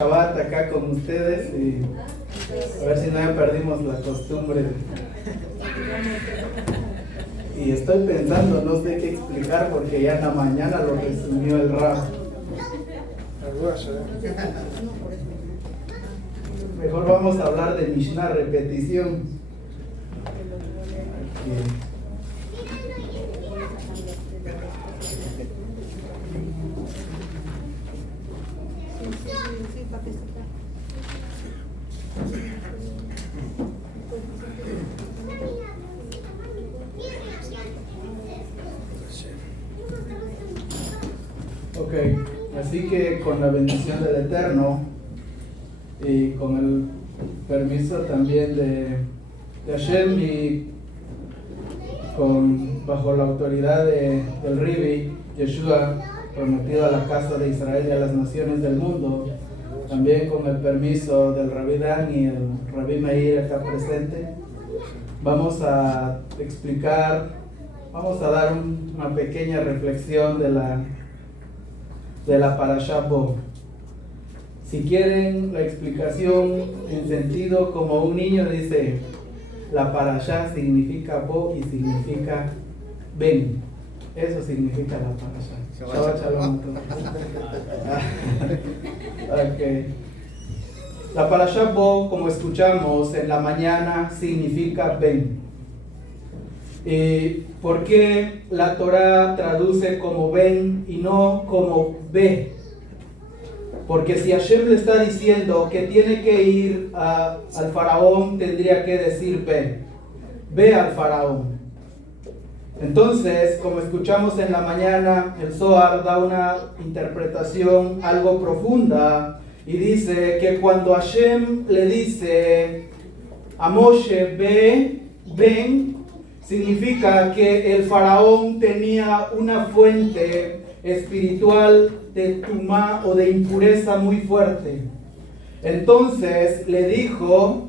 Shabbat acá con ustedes y a ver si no ya perdimos la costumbre. Y estoy pensando, no sé qué explicar porque ya en la mañana lo resumió el Rab. Mejor vamos a hablar de Mishnah, repetición. Ok, así que con la bendición del Eterno y con el permiso también de Hashem y bajo la autoridad del Ribi, Yeshua, prometido a la casa de Israel y a las naciones del mundo, también con el permiso del Rabbi Dan y el Rabbi Meir acá presente, vamos a dar una pequeña reflexión de la Parashá Bo. Si quieren la explicación en sentido como un niño dice, la Parashá significa Bo y significa ven. Eso significa la Parashá. Shabbat Shalom. Okay. La Parashá Bo, como escuchamos en la mañana, significa ven. ¿Por qué la Torá traduce como ven y no como ve? Porque si Hashem le está diciendo que tiene que ir al faraón, tendría que decir ve al faraón. Entonces, como escuchamos en la mañana, el Zohar da una interpretación algo profunda y dice que cuando Hashem le dice a Moshe ven, significa que el faraón tenía una fuente espiritual de tumá o de impureza muy fuerte. Entonces le dijo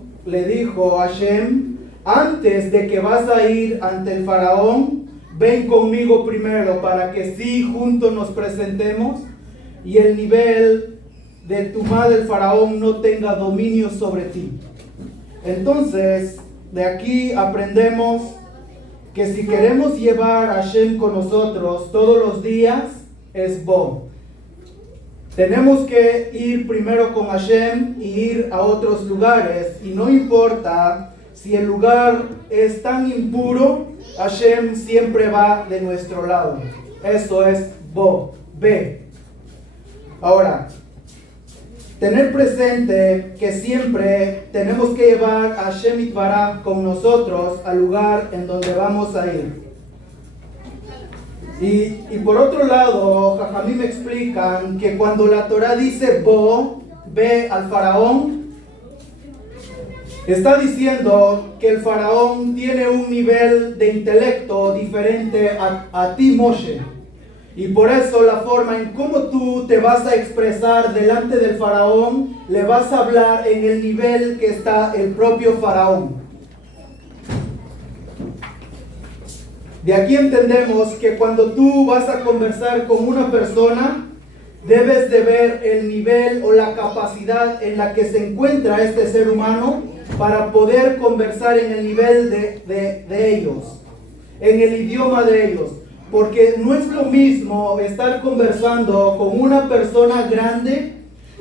Hashem, antes de que vas a ir ante el faraón, ven conmigo primero para que sí juntos nos presentemos y el nivel de tumá del faraón no tenga dominio sobre ti. Entonces, de aquí aprendemos que si queremos llevar a Hashem con nosotros todos los días, es Bo. Tenemos que ir primero con Hashem y ir a otros lugares. Y no importa si el lugar es tan impuro, Hashem siempre va de nuestro lado. Eso es Bo, ve. Ahora, tener presente que siempre tenemos que llevar a Hashem Yitbaraj con nosotros al lugar en donde vamos a ir. Y por otro lado, Jajamim me explican que cuando la Torah dice Bo, ve al faraón, está diciendo que el faraón tiene un nivel de intelecto diferente a ti, Moshe. Y por eso la forma en cómo tú te vas a expresar delante del faraón, le vas a hablar en el nivel que está el propio faraón. De aquí entendemos que cuando tú vas a conversar con una persona, debes de ver el nivel o la capacidad en la que se encuentra este ser humano para poder conversar en el nivel de ellos, en el idioma de ellos. Porque no es lo mismo estar conversando con una persona grande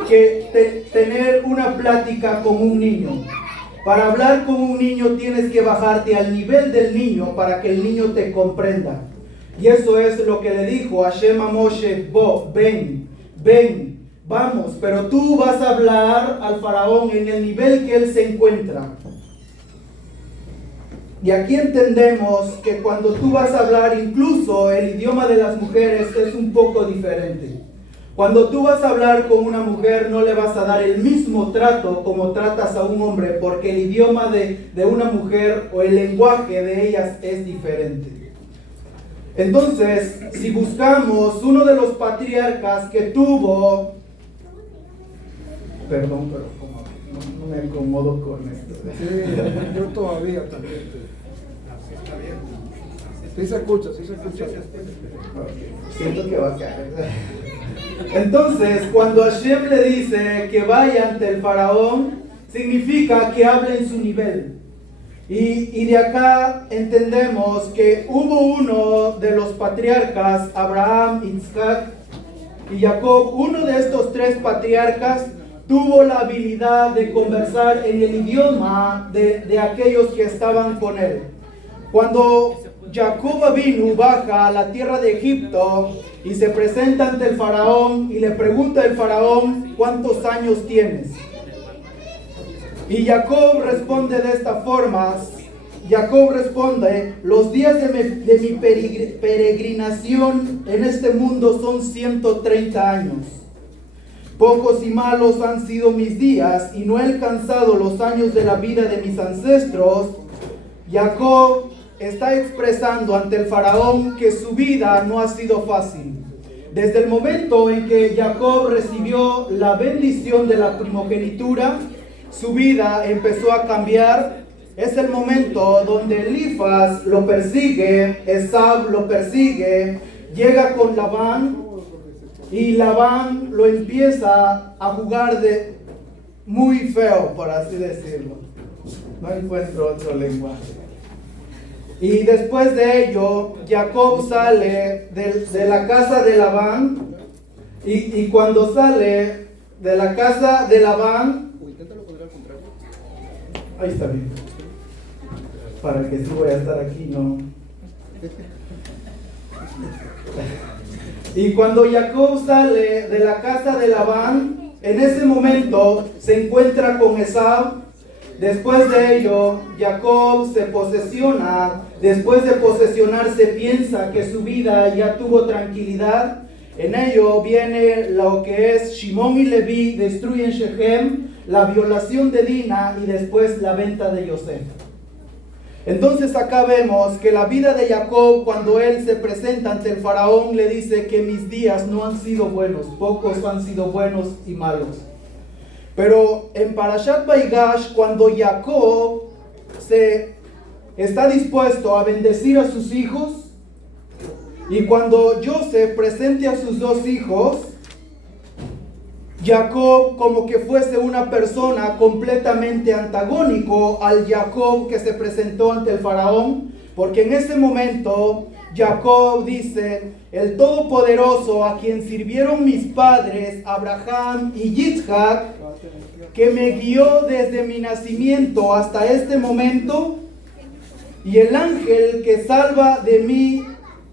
que tener una plática con un niño. Para hablar con un niño tienes que bajarte al nivel del niño para que el niño te comprenda. Y eso es lo que le dijo Hashem a Moshe, Bo, ven, vamos, pero tú vas a hablar al faraón en el nivel que él se encuentra. Y aquí entendemos que cuando tú vas a hablar, incluso el idioma de las mujeres es un poco diferente. Cuando tú vas a hablar con una mujer, no le vas a dar el mismo trato como tratas a un hombre, porque el idioma de una mujer o el lenguaje de ellas es diferente. Entonces, si buscamos uno de los patriarcas que tuvo... Perdón, pero como no me acomodo con esto. Sí, yo todavía también. Sí se escucha. Okay. Siento que va a caer. Entonces, cuando Hashem le dice que vaya ante el faraón, significa que hable en su nivel. Y de acá entendemos que hubo uno de los patriarcas, Abraham, Isaac y Jacob, uno de estos tres patriarcas tuvo la habilidad de conversar en el idioma de aquellos que estaban con él. Cuando Jacob vino, baja a la tierra de Egipto y se presenta ante el faraón y le pregunta al faraón, ¿cuántos años tienes? Y Jacob responde de esta forma. Jacob responde, los días de mi peregrinación en este mundo son 130 años. Pocos y malos han sido mis días y no he alcanzado los años de la vida de mis ancestros. Jacob está expresando ante el faraón que su vida no ha sido fácil. Desde el momento en que Jacob recibió la bendición de la primogenitura, su vida empezó a cambiar. Es el momento donde Elifaz lo persigue, Esab lo persigue, llega con Labán y Labán lo empieza a jugar de muy feo, por así decirlo. No encuentro otro lenguaje. Y después de ello, Jacob sale de la casa de Labán y cuando sale de la casa de Labán, ahí está bien, para que sí voy a estar aquí, no. Y cuando Jacob sale de la casa de Labán, en ese momento se encuentra con Esab. Después de ello, Jacob se posesiona. Después de posesionarse, piensa que su vida ya tuvo tranquilidad. En ello viene lo que es Shimón y Leví destruyen Shechem, la violación de Dina y después la venta de Yosef. Entonces acá vemos que la vida de Jacob, cuando él se presenta ante el faraón, le dice que mis días no han sido buenos, pocos han sido buenos y malos. Pero en Parashat Vaigash, cuando Jacob está dispuesto a bendecir a sus hijos, y cuando Joseph presente a sus dos hijos, Jacob como que fuese una persona completamente antagónico al Jacob que se presentó ante el faraón, porque en ese momento Jacob dice, el Todopoderoso a quien sirvieron mis padres, Abraham y Yitzhak, que me guió desde mi nacimiento hasta este momento, y el ángel que salva de mí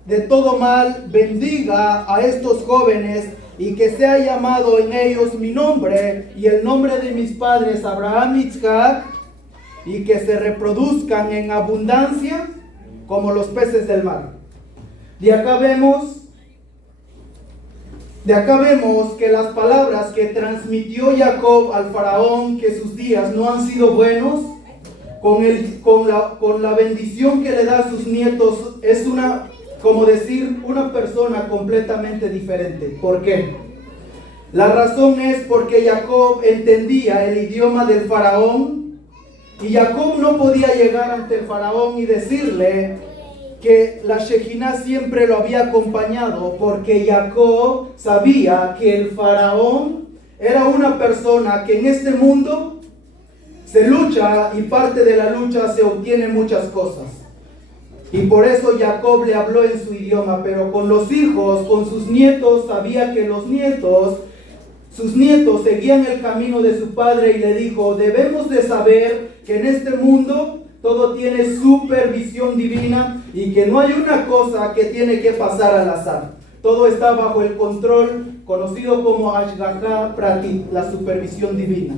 de todo mal, bendiga a estos jóvenes y que sea llamado en ellos mi nombre y el nombre de mis padres Abraham y Yitzhak, y que se reproduzcan en abundancia como los peces del mar. De acá vemos que las palabras que transmitió Jacob al faraón, que sus días no han sido buenos, con la bendición que le da a sus nietos, es como decir, una persona completamente diferente. ¿Por qué? La razón es porque Jacob entendía el idioma del faraón, y Jacob no podía llegar ante el faraón y decirle que la Shejinah siempre lo había acompañado, porque Jacob sabía que el faraón era una persona que en este mundo se lucha, y parte de la lucha se obtienen muchas cosas. Y por eso Jacob le habló en su idioma, pero con los hijos, con sus nietos, sabía que sus nietos seguían el camino de su padre, y le dijo, debemos de saber que en este mundo todo tiene supervisión divina y que no hay una cosa que tiene que pasar al azar. Todo está bajo el control conocido como Ashgaha Pratit, la supervisión divina.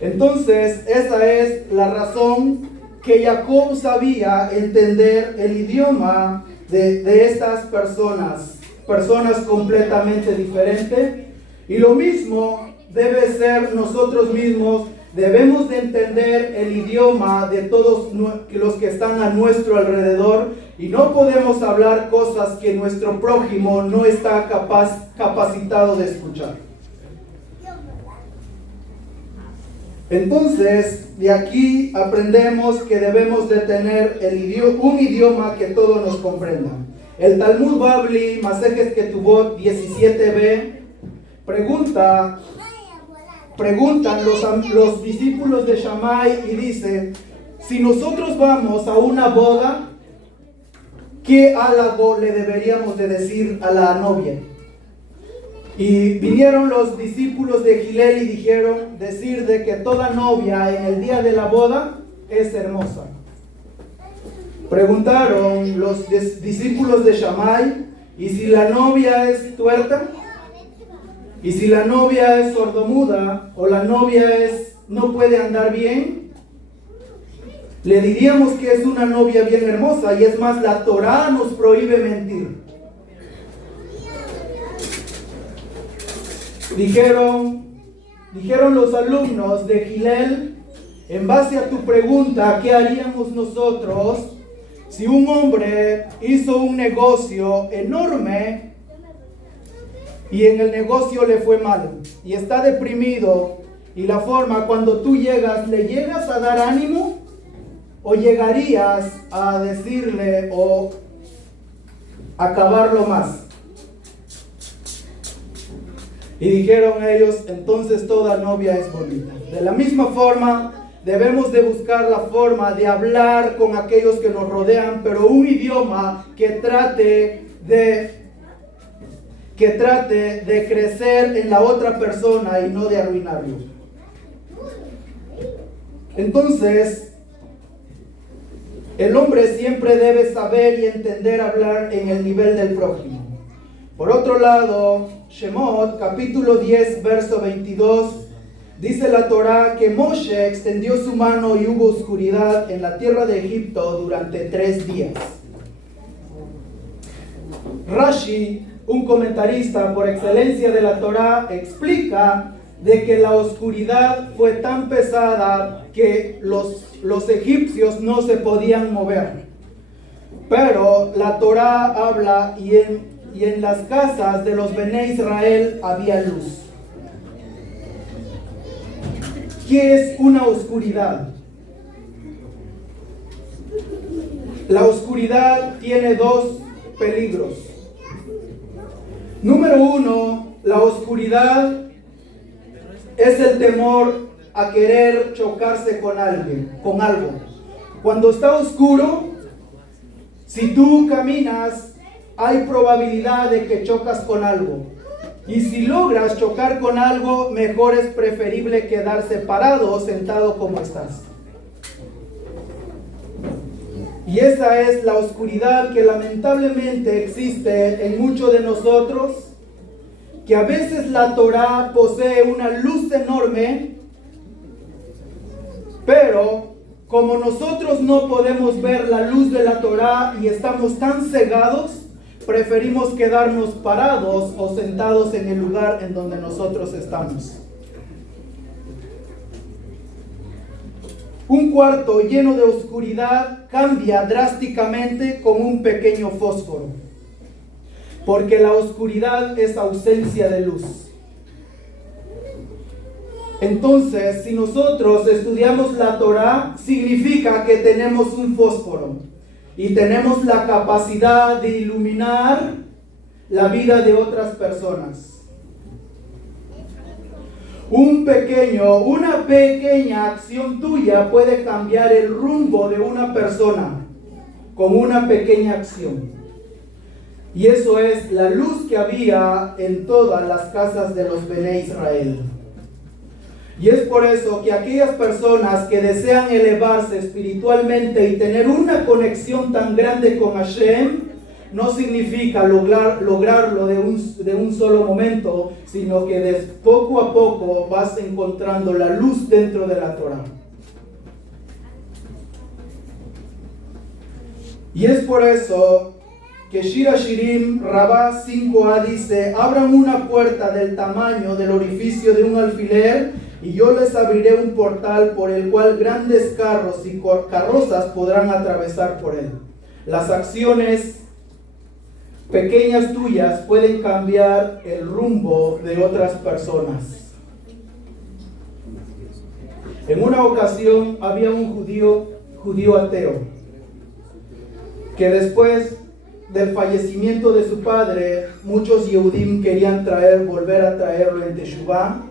Entonces, esa es la razón que Jacob sabía entender el idioma de estas personas completamente diferentes. Y lo mismo debe ser nosotros mismos. Debemos de entender el idioma de todos los que están a nuestro alrededor, y no podemos hablar cosas que nuestro prójimo no está capacitado de escuchar. Entonces, de aquí aprendemos que debemos de tener un idioma que todos nos comprendan. El Talmud Babli, Masejes Ketubot 17b, preguntan los discípulos de Shammai y dice, si nosotros vamos a una boda, ¿qué halago le deberíamos de decir a la novia? Y vinieron los discípulos de Gilel y dijeron, decir de que toda novia en el día de la boda es hermosa. Preguntaron los discípulos de Shammai, ¿y si la novia es tuerta? ¿Y si la novia es sordomuda o la novia no puede andar bien? Le diríamos que es una novia bien hermosa, y es más, la Torá nos prohíbe mentir. Dijeron los alumnos de Gilel, en base a tu pregunta, ¿qué haríamos nosotros si un hombre hizo un negocio enorme y en el negocio le fue mal y está deprimido? Y la forma, cuando tú llegas, ¿le llegas a dar ánimo? ¿O llegarías a decirle o acabarlo más? Y dijeron ellos, entonces toda novia es bonita. De la misma forma, debemos de buscar la forma de hablar con aquellos que nos rodean, pero un idioma que trate de crecer en la otra persona y no de arruinarlo. Entonces, el hombre siempre debe saber y entender hablar en el nivel del prójimo. Por otro lado, Shemot, capítulo 10, verso 22, dice la Torá que Moshe extendió su mano y hubo oscuridad en la tierra de Egipto durante 3 días. Rashi, un comentarista por excelencia de la Torá, explica de que la oscuridad fue tan pesada que los egipcios no se podían mover. Pero la Torá habla y en las casas de los Bené Israel había luz. ¿Qué es una oscuridad? La oscuridad tiene 2 peligros. Número 1, la oscuridad es el temor a querer chocarse con algo. Cuando está oscuro, si tú caminas, hay probabilidad de que chocas con algo. Y si logras chocar con algo, mejor es preferible quedarse parado o sentado como estás. Y esa es la oscuridad que lamentablemente existe en muchos de nosotros, que a veces la Torá posee una luz enorme, pero como nosotros no podemos ver la luz de la Torá y estamos tan cegados, preferimos quedarnos parados o sentados en el lugar en donde nosotros estamos. Un cuarto lleno de oscuridad cambia drásticamente con un pequeño fósforo, porque la oscuridad es ausencia de luz. Entonces, si nosotros estudiamos la Torá, significa que tenemos un fósforo y tenemos la capacidad de iluminar la vida de otras personas. Una pequeña acción tuya puede cambiar el rumbo de una persona con una pequeña acción. Y eso es la luz que había en todas las casas de los Bené Israel. Y es por eso que aquellas personas que desean elevarse espiritualmente y tener una conexión tan grande con Hashem, no significa lograrlo de un solo momento, sino que de poco a poco vas encontrando la luz dentro de la Torá. Y es por eso que Shir Hashirim, Rabá 5a dice, abran una puerta del tamaño del orificio de un alfiler, y yo les abriré un portal por el cual grandes carros y carrozas podrán atravesar por él. Las acciones pequeñas tuyas pueden cambiar el rumbo de otras personas. En una ocasión había un judío ateo, que después del fallecimiento de su padre, muchos Yehudim querían volver a traerlo en Teshuvah,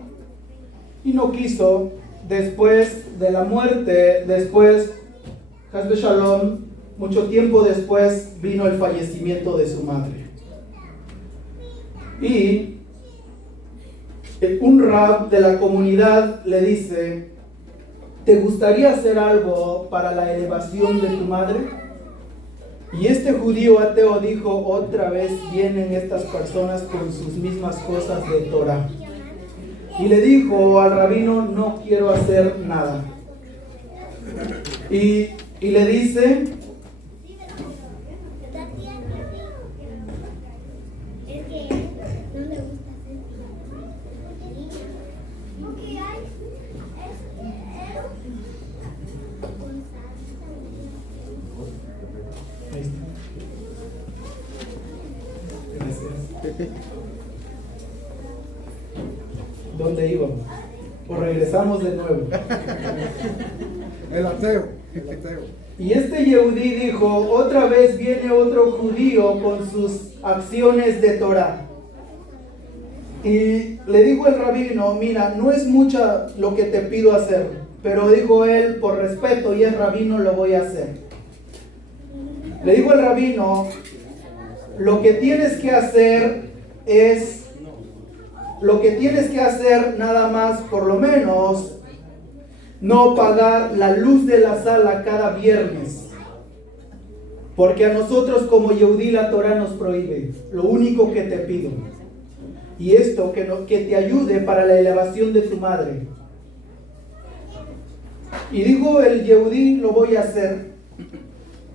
y no quiso. Después de la muerte, Haz Shalom, mucho tiempo después vino el fallecimiento de su madre. Y un rab de la comunidad le dice: ¿te gustaría hacer algo para la elevación de tu madre? Y este judío ateo dijo: otra vez vienen estas personas con sus mismas cosas de Torah. Y le dijo al rabino: no quiero hacer nada. Y le dice: ¿dónde íbamos? Pues regresamos de nuevo. El ateo. Y este Yehudí dijo: otra vez viene otro judío con sus acciones de Torah. Y le dijo el rabino: mira, no es mucha lo que te pido hacer, pero dijo él, por respeto, y es rabino, lo voy a hacer. Le dijo el rabino: lo que tienes que hacer nada más, por lo menos, no pagar la luz de la sala cada viernes. Porque a nosotros como Yehudí la Torah nos prohíbe. Lo único que te pido. Y esto, que te ayude para la elevación de tu madre. Y dijo el Yehudí: lo voy a hacer.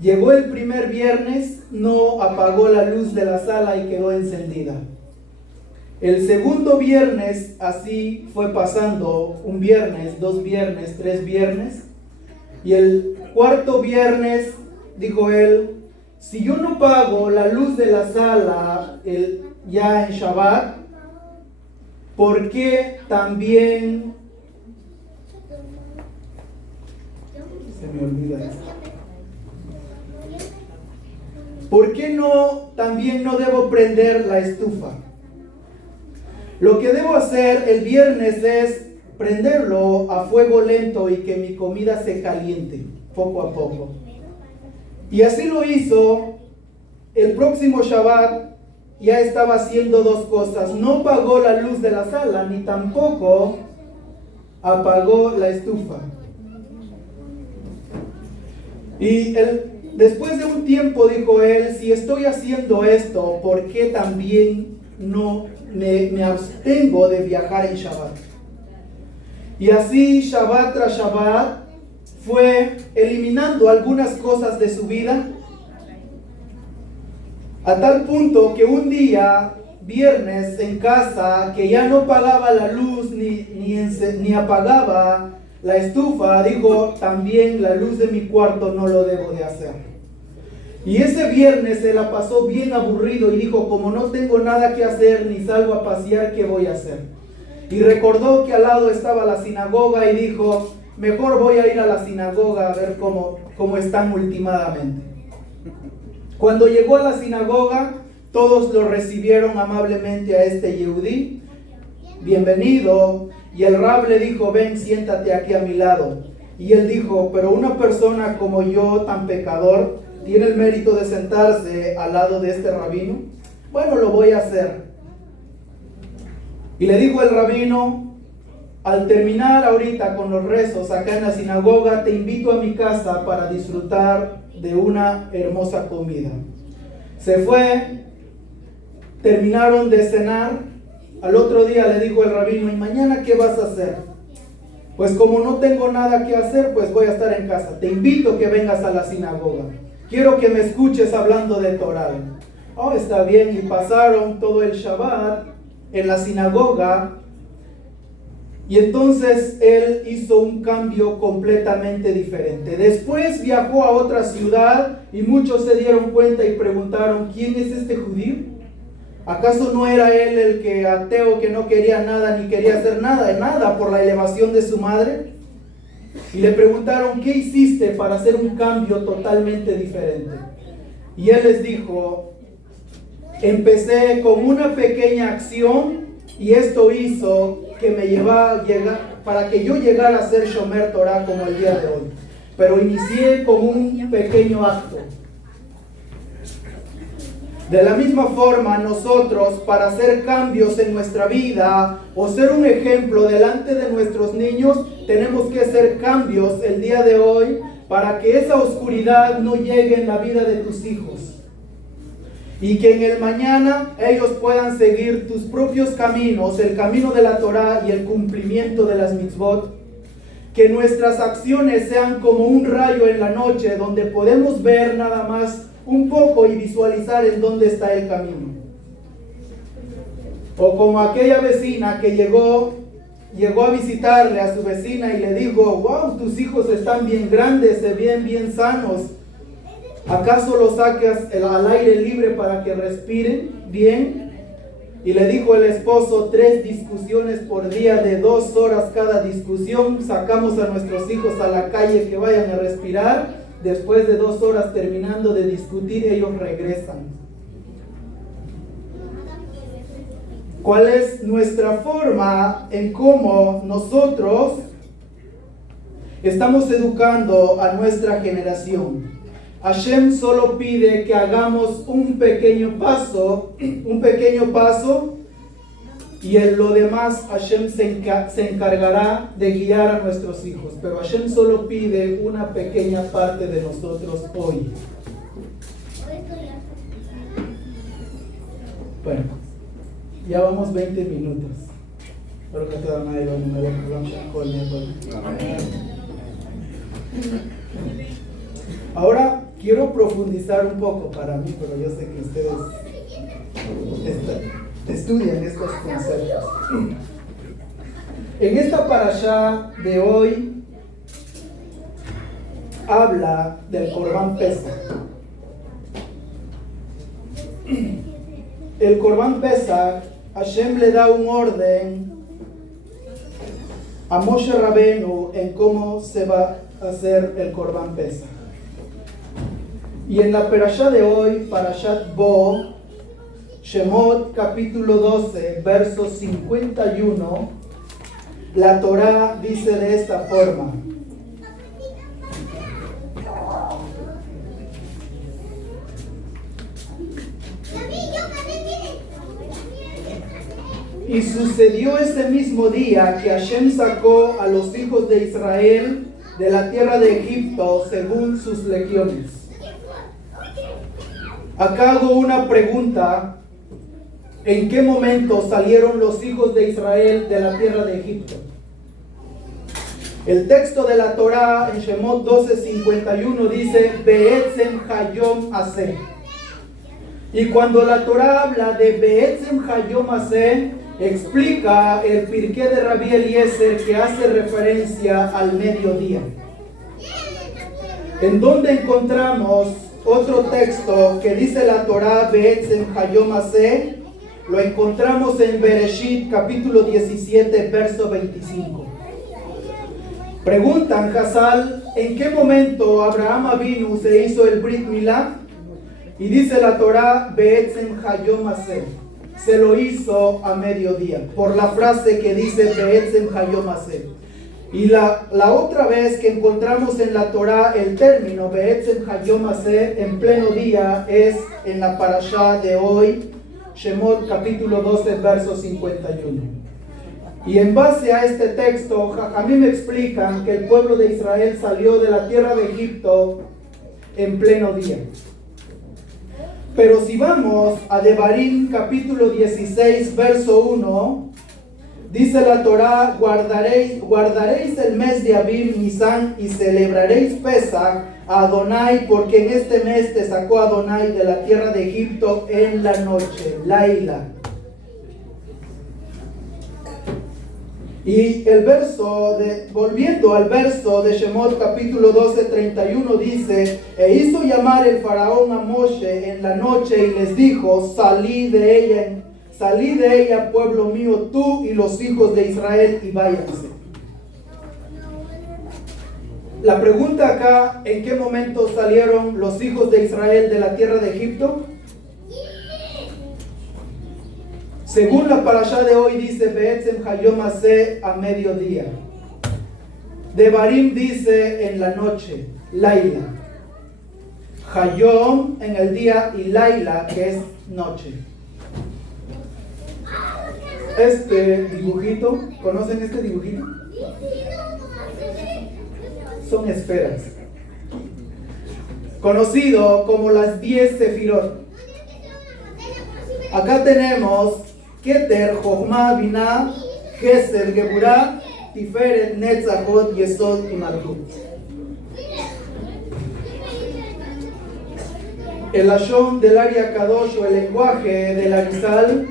Llegó el primer viernes, no apagó la luz de la sala y quedó encendida. El segundo viernes, así fue pasando, un viernes, 2 viernes, 3 viernes. Y el cuarto viernes, dijo él: si yo no pago la luz de la sala ya en Shabbat, ¿por qué también... Se me olvida esto. ¿Por qué también no debo prender la estufa? Lo que debo hacer el viernes es prenderlo a fuego lento y que mi comida se caliente poco a poco. Y así lo hizo. El próximo Shabbat ya estaba haciendo 2 cosas. No apagó la luz de la sala, ni tampoco apagó la estufa. Y después de un tiempo dijo él: si estoy haciendo esto, ¿por qué también no me abstengo de viajar en Shabbat? Y así Shabbat tras Shabbat fue eliminando algunas cosas de su vida, a tal punto que un día, viernes, en casa, que ya no pagaba la luz ni apagaba la estufa, dijo: también la luz de mi cuarto no lo debo de hacer. Y ese viernes se la pasó bien aburrido y dijo: como no tengo nada que hacer ni salgo a pasear, ¿qué voy a hacer? Y recordó que al lado estaba la sinagoga y dijo: mejor voy a ir a la sinagoga a ver cómo están últimamente. Cuando llegó a la sinagoga, todos lo recibieron amablemente a este Yehudí: bienvenido. Y el rab le dijo: ven, siéntate aquí a mi lado. Y él dijo: pero una persona como yo, tan pecador, ¿tiene el mérito de sentarse al lado de este rabino? Bueno, lo voy a hacer. Y le dijo el rabino: al terminar ahorita con los rezos acá en la sinagoga, te invito a mi casa para disfrutar de una hermosa comida. Se fue, terminaron de cenar. Al otro día le dijo el rabino: ¿y mañana qué vas a hacer? Pues como no tengo nada que hacer, pues voy a estar en casa. Te invito a que vengas a la sinagoga. Quiero que me escuches hablando de Torah. Oh, está bien. Y pasaron todo el Shabbat en la sinagoga. Y entonces él hizo un cambio completamente diferente. Después viajó a otra ciudad y muchos se dieron cuenta y preguntaron: ¿quién es este judío? ¿Acaso no era él el que ateo que no quería nada ni quería hacer nada por la elevación de su madre? Y le preguntaron: ¿qué hiciste para hacer un cambio totalmente diferente? Y él les dijo: Empecé con una pequeña acción y esto hizo que me llevara para que yo llegara a ser Shomer Torah como el día de hoy. Pero inicié con un pequeño acto. De la misma forma, nosotros, para hacer cambios en nuestra vida o ser un ejemplo delante de nuestros niños, tenemos que hacer cambios el día de hoy para que esa oscuridad no llegue en la vida de tus hijos. Y que en el mañana ellos puedan seguir tus propios caminos, el camino de la Torah y el cumplimiento de las mitzvot. Que nuestras acciones sean como un rayo en la noche, donde podemos ver nada más un poco y visualizar en dónde está el camino. O como aquella vecina que llegó a visitarle a su vecina y le dijo: wow, tus hijos están bien grandes, se ven bien sanos. ¿Acaso los sacas al aire libre para que respiren bien? Y le dijo el esposo: 3 discusiones por día de 2 horas cada discusión. Sacamos a nuestros hijos a la calle que vayan a respirar. Después de 2 horas terminando de discutir, ellos regresan. ¿Cuál es nuestra forma en cómo nosotros estamos educando a nuestra generación? Hashem solo pide que hagamos un pequeño paso, y en lo demás Hashem se encargará de guiar a nuestros hijos. Pero Hashem solo pide una pequeña parte de nosotros hoy. Bueno, ya vamos 20 minutos. Espero que toda nadie va a Ahora quiero profundizar un poco para mí, pero yo sé que ustedes estudian estos conceptos. En esta parashá de hoy habla del Corban Pesach. El Corban Pesach, Hashem le da un orden a Moshe Rabenu en cómo se va a hacer el Corban Pesach. Y en la parashá de hoy, Parashat Bo, Shemot capítulo 12, verso 51, la Torá dice de esta forma: y sucedió ese mismo día que Hashem sacó a los hijos de Israel de la tierra de Egipto según sus legiones. Acá hago una pregunta: ¿en qué momento salieron los hijos de Israel de la tierra de Egipto? El texto de la Torá en Shemot 12:51 dice: Be'etzem Hayom Aseh. Y cuando la Torá habla de Be'etzem Hayom Aseh, explica el Pirkei de Rabbi Eliezer, que hace referencia al mediodía. En donde encontramos otro texto que dice la Torá Be'etzem Hayom Aseh, lo encontramos en Bereshit capítulo 17, verso 25. Preguntan Hazal: ¿en qué momento Abraham Avinu se hizo el Brit Milá? Y dice la Torá Be'etzem Hayom Aseh, se lo hizo a mediodía, por la frase que dice Be'etzem Hayom Aseh. Y la otra vez que encontramos en la Torá el término Be'etzem Hayom Aseh en pleno día es en la parashá de hoy, Shemot capítulo 12, verso 51. Y en base a este texto, a mí me explican que el pueblo de Israel salió de la tierra de Egipto en pleno día. Pero si vamos a Devarim capítulo 16, verso 1, dice la Torá: guardaréis el mes de Abib Nisan y celebraréis Pesach a Adonai, porque en este mes te sacó Adonai de la tierra de Egipto en la noche, Laila. Y el verso, volviendo al verso de Shemot capítulo 12, 31, dice: e hizo llamar el faraón a Moshe en la noche y les dijo: salid de ella, pueblo mío, tú y los hijos de Israel, y váyanse. La pregunta acá: ¿en qué momento salieron los hijos de Israel de la tierra de Egipto? Según la parashá de hoy dice Be'etzem Hayom Hazeh a mediodía. Devarim dice en la noche, Laila. Hayom en el día y Laila que es noche. Este dibujito, ¿conocen este dibujito? Son esferas. Conocido como las 10 sefirot. Acá tenemos Keter, Jochma, Binah, Gesed, Geburah, Tiferet, Netzachot, Yesod y Malchut. El Lashon del Área Kadosh o el lenguaje del Arizal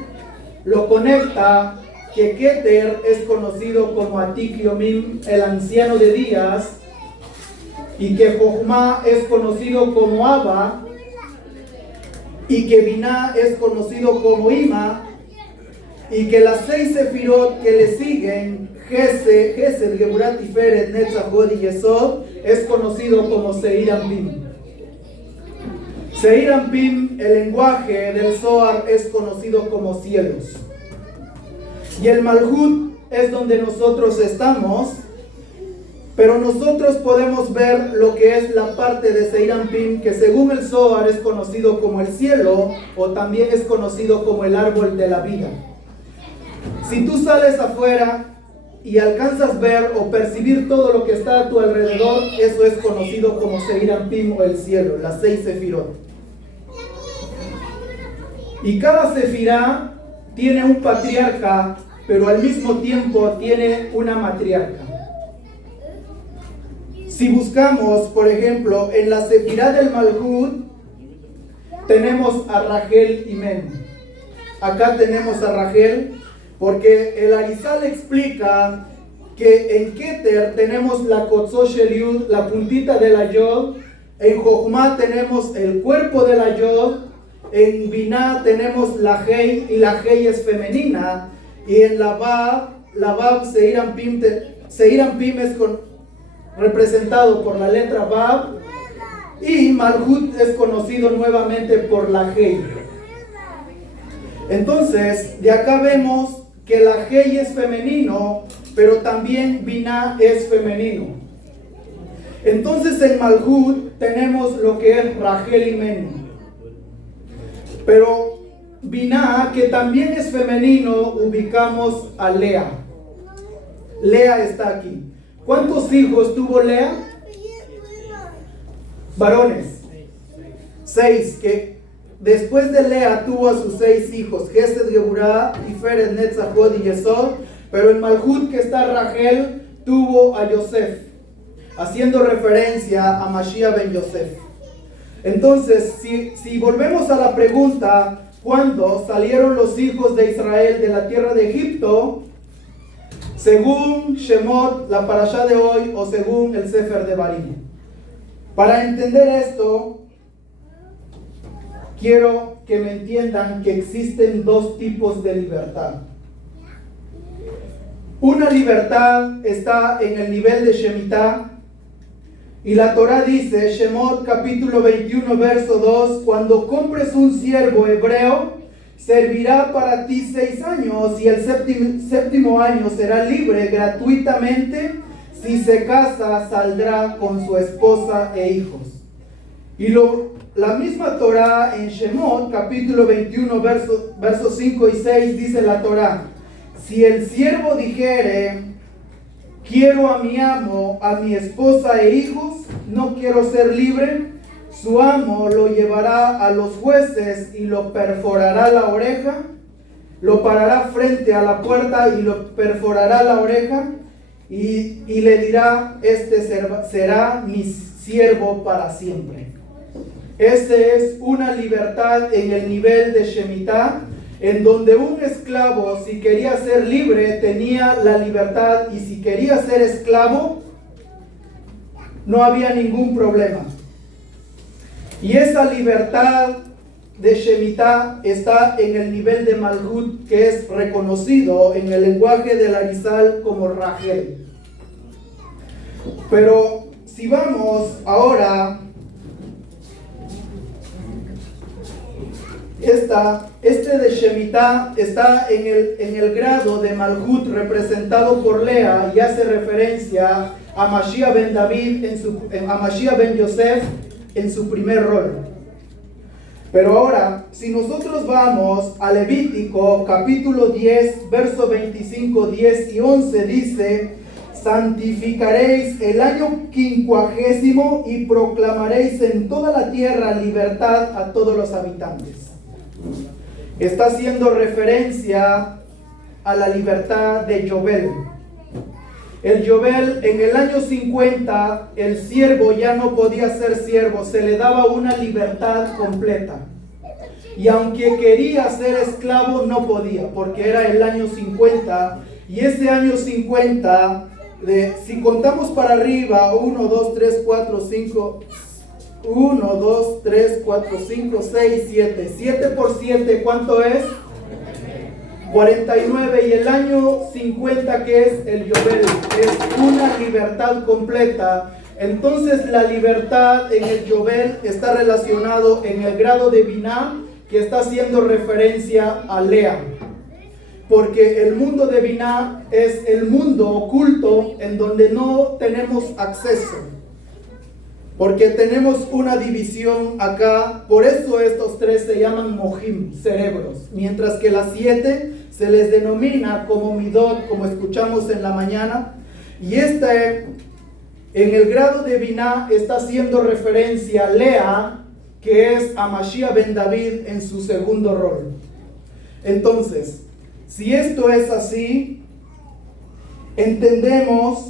lo conecta que Keter es conocido como Atik Yomim, el anciano de días, y que Jochma es conocido como Abba, y que Binah es conocido como Ima, y que las 6 sefirot que le siguen, Gesed, Geburah, Tiferet, Netzachot y Yesod, es conocido como Seir Anpim. Seir Anpim, el lenguaje del Zohar, es conocido como cielos. Y el Malhut es donde nosotros estamos, pero nosotros podemos ver lo que es la parte de Seir Anpim, que según el Zohar es conocido como el cielo, o también es conocido como el árbol de la vida. Si tú sales afuera y alcanzas a ver o percibir todo lo que está a tu alrededor, eso es conocido como Seir Anpim o el cielo, las 6 sefirot. Y cada sefirá tiene un patriarca, pero al mismo tiempo tiene una matriarca. Si buscamos, por ejemplo, en la sefirá del Malhut, tenemos a Rachel y Men. Acá tenemos a Rachel, porque el Arizal explica que en Keter tenemos la Kotzó Shel Yud, la puntita de la Yod. En Jochma tenemos el cuerpo de la Yod. En Binah tenemos la Hei, y la Hei es femenina. Y en la Vav Seir Anpim es representado por la letra Vav. Y Malhut es conocido nuevamente por la Hei. Entonces, de acá vemos que la Hei es femenino, pero también Binah es femenino. Entonces en Malhut tenemos lo que es Rachel y Men. Pero Binah, que también es femenino, ubicamos a Lea. Lea está aquí. ¿Cuántos hijos tuvo Lea? Varones. 6, que después de Lea tuvo a sus 6 hijos, Gesed, Geburah, Tiferet, Netzachot y Yesod. Pero en Malhut, que está Rachel, tuvo a Yosef, haciendo referencia a Mashiach ben Yosef. Entonces, si volvemos a la pregunta, ¿cuándo salieron los hijos de Israel de la tierra de Egipto? Según Shemot, la parashá de hoy, o según el Sefer Devarim. Para entender esto, quiero que me entiendan que existen 2 tipos de libertad. Una libertad está en el nivel de Shemitah, y la Torah dice, Shemot capítulo 21 verso 2, cuando compres un siervo hebreo, servirá para ti 6 años, y el séptimo año será libre gratuitamente. Si se casa, saldrá con su esposa e hijos. Y la misma Torah en Shemot capítulo 21 versos 5 y 6 dice la Torah, si el siervo dijere, quiero a mi amo, a mi esposa e hijos, no quiero ser libre, su amo lo llevará a los jueces y lo perforará la oreja, lo parará frente a la puerta y lo perforará la oreja, y le dirá, este será mi siervo para siempre. Esta es una libertad en el nivel de Shemitah, en donde un esclavo, si quería ser libre, tenía la libertad, y si quería ser esclavo, no había ningún problema. Y esa libertad de Shemitah está en el nivel de Malhut, que es reconocido en el lenguaje del Arizal como Rachel. Pero si vamos ahora Este de Shemitah está en el grado de Malhut representado por Lea y hace referencia a Mashiach ben David, a Mashiach ben Yosef en su primer rol. Pero ahora, si nosotros vamos a Levítico capítulo 10, verso 25, 10 y 11, dice: santificaréis el año 50 y proclamaréis en toda la tierra libertad a todos los habitantes. Está haciendo referencia a la libertad de Yobel. El Yobel, en el año 50, el siervo ya no podía ser siervo, se le daba una libertad completa. Y aunque quería ser esclavo, no podía, porque era el año 50. Y ese año 50, si contamos para arriba, 1, 2, 3, 4, 5, 1, 2, 3, 4, 5, 6, 7. 7 por 7, ¿cuánto es? 49. Y el año 50, que es el Yobel, es una libertad completa. Entonces la libertad en el Yobel está relacionado en el grado de Binah, que está haciendo referencia a Lea. Porque el mundo de Binah es el mundo oculto en donde no tenemos acceso. Porque tenemos una división acá, por eso estos 3 se llaman Mohim, cerebros, mientras que las 7 se les denomina como Midot, como escuchamos en la mañana. Y en el grado de Binah está haciendo referencia a Lea, que es a Mashiach ben David en su segundo rol. Entonces, si esto es así, entendemos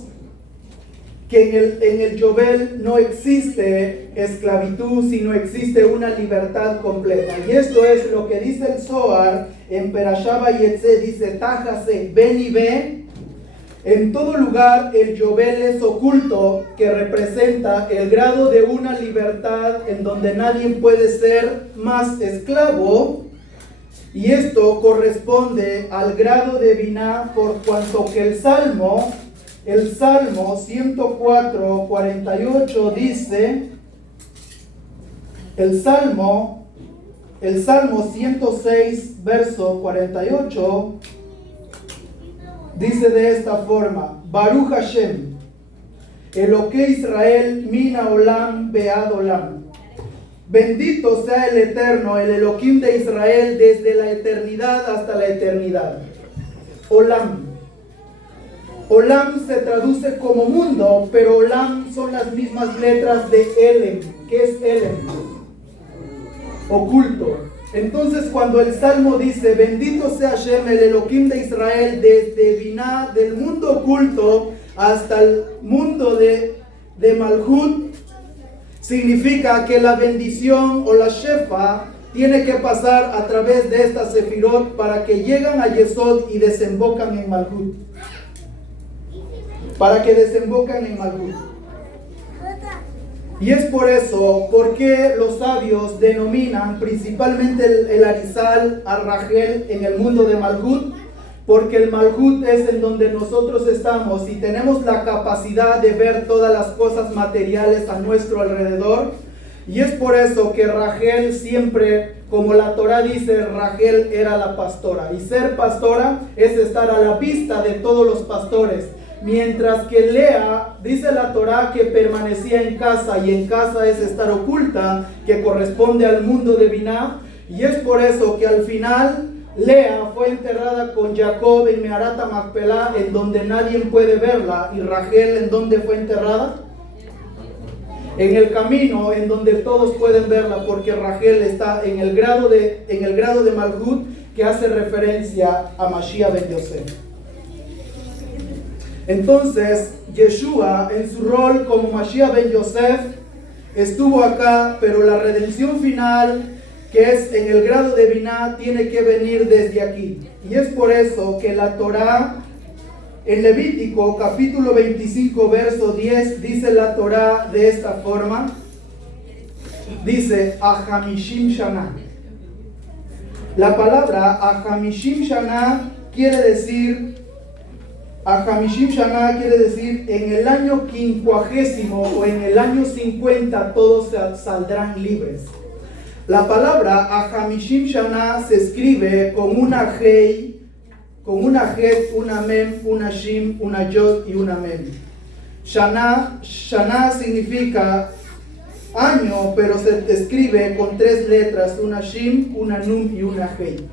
que en el Yobel no existe esclavitud, sino existe una libertad completa. Y esto es lo que dice el Zohar en Perashá Vayetze, dice: Tájase, ven y ve. En todo lugar el Yobel es oculto, que representa el grado de una libertad en donde nadie puede ser más esclavo. Y esto corresponde al grado de Binah, por cuanto que el Salmo 104, 48 dice, el Salmo 106, verso 48, dice de esta forma: Baruch Hashem, Eloque Israel, Mina Olam, Bead Olam. Bendito sea el Eterno, el Elohim de Israel, desde la eternidad hasta la eternidad. Olam. Olam se traduce como mundo, pero Olam son las mismas letras de Elem. ¿Qué es Elem? Oculto. Entonces, cuando el Salmo dice: bendito sea Hashem, el Elohim de Israel, desde Binah, del mundo oculto, hasta el mundo de Malhut, significa que la bendición o la shefa tiene que pasar a través de esta sefirot para que llegan a Yesod y desembocan en Malhut. Para que desembocan en Malhut. Y es por eso, porque los sabios denominan principalmente el Arizal a Rachel en el mundo de Malhut, porque el Malhut es en donde nosotros estamos y tenemos la capacidad de ver todas las cosas materiales a nuestro alrededor. Y es por eso que Rachel siempre, como la Torah dice, Rachel era la pastora. Y ser pastora es estar a la vista de todos los pastores. Mientras que Lea, dice la Torah, que permanecía en casa, y en casa es estar oculta, que corresponde al mundo de Binah. Y es por eso que al final Lea fue enterrada con Jacob en Meharata Macpelá, en donde nadie puede verla. Y Rachel, ¿en dónde fue enterrada? En el camino, en donde todos pueden verla, porque Rachel está en el grado de Malhut, que hace referencia a Mashiach ben Yosef. Entonces, Yeshua, en su rol como Mashiach ben Yosef, estuvo acá, pero la redención final, que es en el grado de Binah, tiene que venir desde aquí. Y es por eso que la Torah, en Levítico capítulo 25, verso 10, dice la Torah de esta forma. Dice, Ahamishim Shana. La palabra Ahamishim Shana quiere decir en el año 50 o en el año 50 todos saldrán libres. La palabra Ahamishim Shana se escribe con una Hei, con una Het, una Mem, una Shim, una Yod y una Mem. Shana significa año, pero se escribe con 3 letras, una Shim, una Nun y una Hei.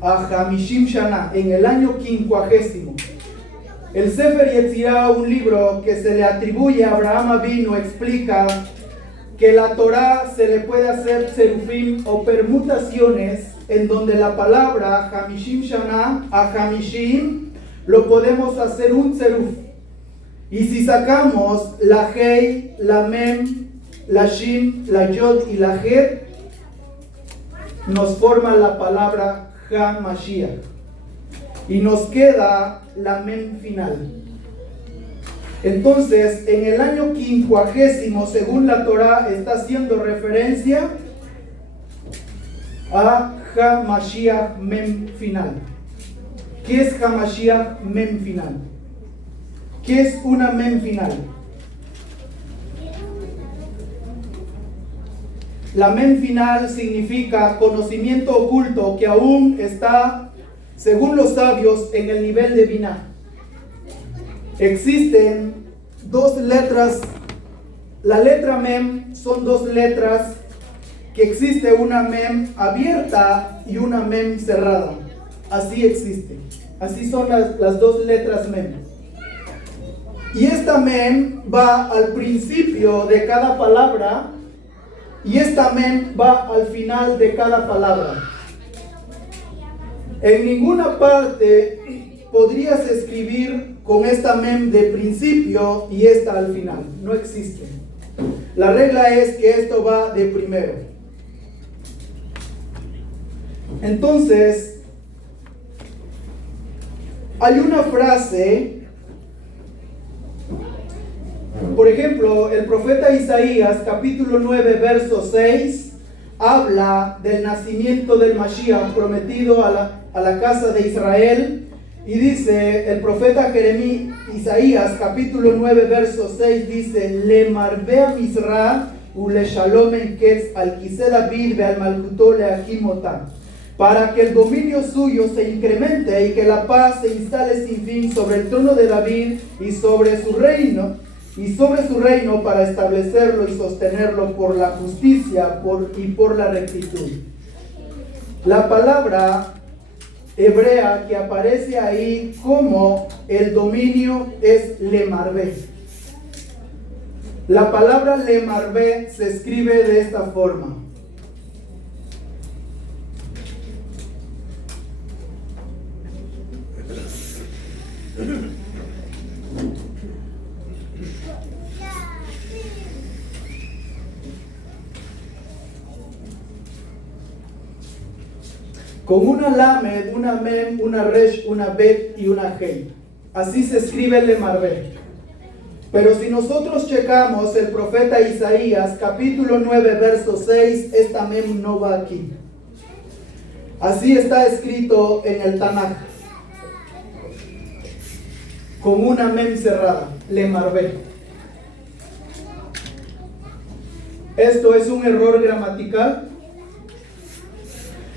Ahamishim Shana, en el año 50. El Sefer Yetzirah, un libro que se le atribuye a Abraham Avinu, explica que la Torah se le puede hacer serufim o permutaciones en donde la palabra Hamishim Shana, Ahamishim, lo podemos hacer un seruf. Y si sacamos la Hei, la Mem, la Shim, la Yod y la Het, nos forma la palabra HaMashiach. Y nos queda la Mem final. Entonces, en el año 50, según la Torah, está haciendo referencia a HaMashiach Mem final. ¿Qué es HaMashiach Mem final? ¿Qué es una Mem final? La Mem final significa conocimiento oculto que aún está, según los sabios, en el nivel de Binah. Existen 2 letras. La letra Mem son 2 letras, que existe una Mem abierta y una Mem cerrada. Así existe. Así son las 2 letras Mem. Y esta Mem va al principio de cada palabra y esta Mem va al final de cada palabra. En ninguna parte podrías escribir con esta Mem de principio y esta al final. No existe. La regla es que esto va de primero. Entonces, hay una frase, por ejemplo, el profeta Isaías, capítulo 9, verso 6, habla del nacimiento del Mashiach prometido a la casa de Israel. Y dice el profeta Isaías, capítulo 9, verso 6, dice: Le marbe a Misra, u le shalom en ketz, al quise David, ve al malchuto le akimotá. Para que el dominio suyo se incremente y que la paz se instale sin fin sobre el trono de David y sobre su reino, para establecerlo y sostenerlo por la justicia y por la rectitud. La palabra hebrea que aparece ahí como el dominio es lemarbe. La palabra lemarbe se escribe de esta forma. Con una lamed, una mem, una resh, una bet y una hei. Así se escribe el lemarbe. Pero si nosotros checamos el profeta Isaías, capítulo 9, verso 6, esta mem no va aquí. Así está escrito en el Tanaj, con una mem cerrada, lemarbe. Esto es un error gramatical.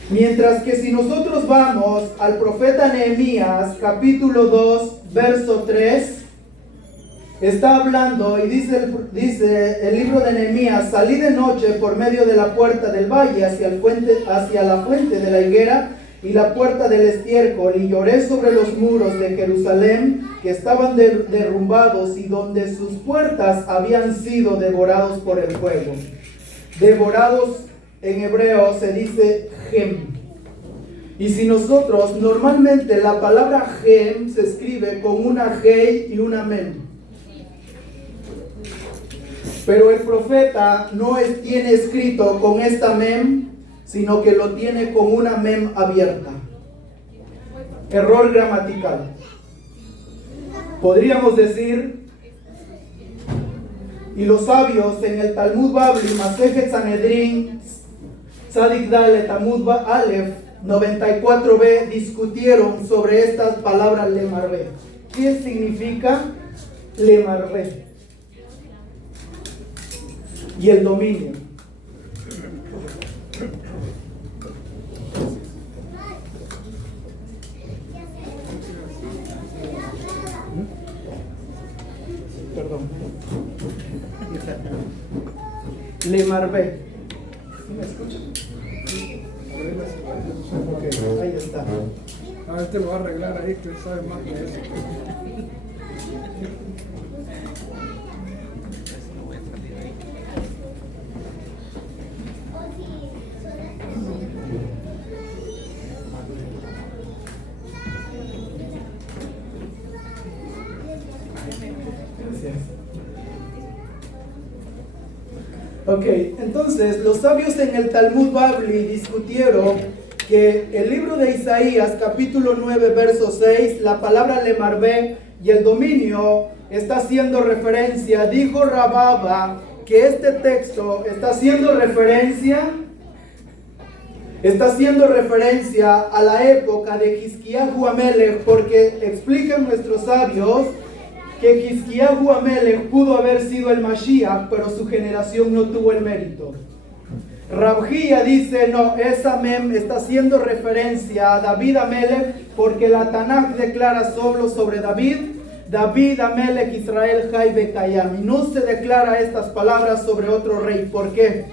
Mientras que si nosotros vamos al profeta Nehemías, capítulo 2, verso 3, está hablando y dice el libro de Nehemías: salí de noche por medio de la puerta del valle hacia la fuente de la higuera y la puerta del estiércol, y lloré sobre los muros de Jerusalén que estaban derrumbados y donde sus puertas habían sido devorados por el fuego. Devorados en hebreo se dice gem. Y si nosotros, normalmente la palabra gem se escribe con una hei y una mem. Pero el profeta no tiene escrito con esta mem, sino que lo tiene con una mem abierta. Error gramatical. Podríamos decir, y los sabios en el Talmud Babli, Masejet Sanedrin, Tzadik Dalet Amud Aleph 94b, discutieron sobre estas palabras lemarbe. ¿Qué significa lemarbe? Y el dominio. Perdón. Le Marvé. ¿Sí me escuchan? Ok, ahí está. A ver, te lo va a arreglar ahí, que él sabe más que eso. Ok, entonces los sabios en el Talmud Babli discutieron que el libro de Isaías, capítulo 9, verso 6, la palabra Lemarvé y el dominio está haciendo referencia, dijo Rababa, que este texto está haciendo referencia a la época de Hizkiyahu Amelech, porque explican nuestros sabios que Hizkiyahu Amelech pudo haber sido el Mashiach, pero su generación no tuvo el mérito. Rav Hia dice, no, esa mem está haciendo referencia a David Amelech, porque la Tanakh declara solo sobre David Amelech Israel Jai Bekayam, y no se declara estas palabras sobre otro rey. ¿Por qué?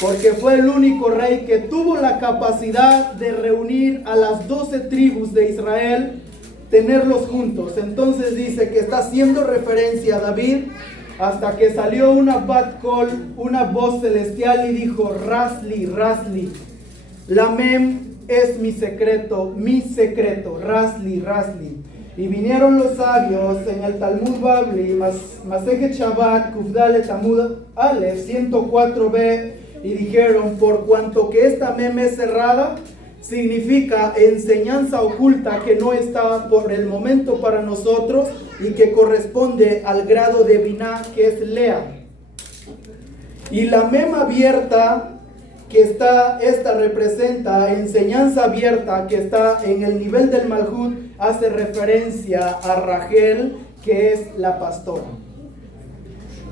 Porque fue el único rey que tuvo la capacidad de reunir a las 12 tribus de Israel, tenerlos juntos. Entonces dice que está haciendo referencia a David, hasta que salió una bat kol, una voz celestial, y dijo, Rasli, Rasli, la mem es mi secreto, Rasli, Rasli. Y vinieron los sabios en el Talmud Babli, Masejet Shabbat, Kufdalet Amud Aleph 104b, y dijeron, por cuanto que esta mem es cerrada, significa enseñanza oculta que no está por el momento para nosotros y que corresponde al grado de Biná, que es Lea. Y la mem abierta que está, esta representa enseñanza abierta que está en el nivel del Malhut, hace referencia a Rachel, que es la pastora.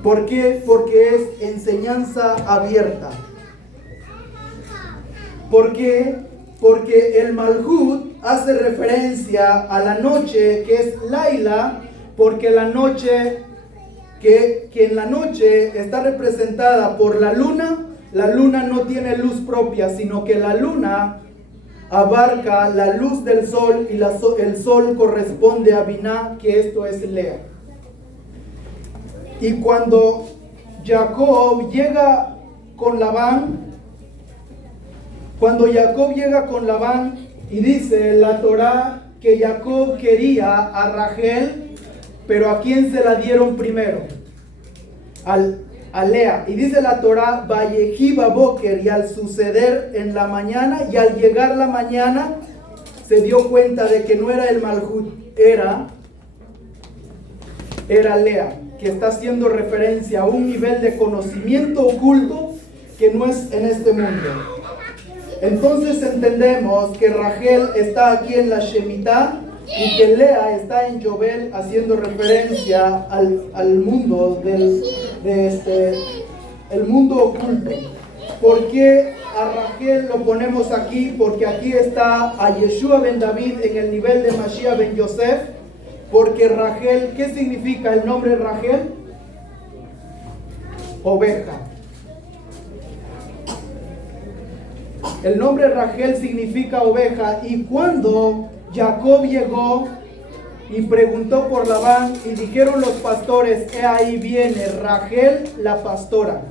¿Por qué? Porque es enseñanza abierta. ¿Por qué? Porque el Malhut hace referencia a la noche, que es Laila, porque la noche, que en la noche está representada por la luna no tiene luz propia, sino que la luna abarca la luz del sol, y el sol corresponde a Biná, que esto es Lea. Y cuando Jacob llega con Labán, y dice la Torá que Jacob quería a Rachel, pero ¿a quién se la dieron primero? A Lea. Y dice la Torá, Vayehi Baboker, y al suceder en la mañana, y al llegar la mañana, se dio cuenta de que no era el Malhut, era Lea, que está haciendo referencia a un nivel de conocimiento oculto que no es en este mundo. Entonces entendemos que Rachel está aquí en la Shemitah y que Lea está en Yobel, haciendo referencia al mundo el mundo oculto. ¿Por qué a Rachel lo ponemos aquí? Porque aquí está a Yeshua ben David en el nivel de Mashiach ben Yosef. Porque Rachel, ¿qué significa el nombre Rachel? Oveja. El nombre Rachel significa oveja, y cuando Jacob llegó y preguntó por Labán, y dijeron los pastores, he ahí viene Rachel la pastora.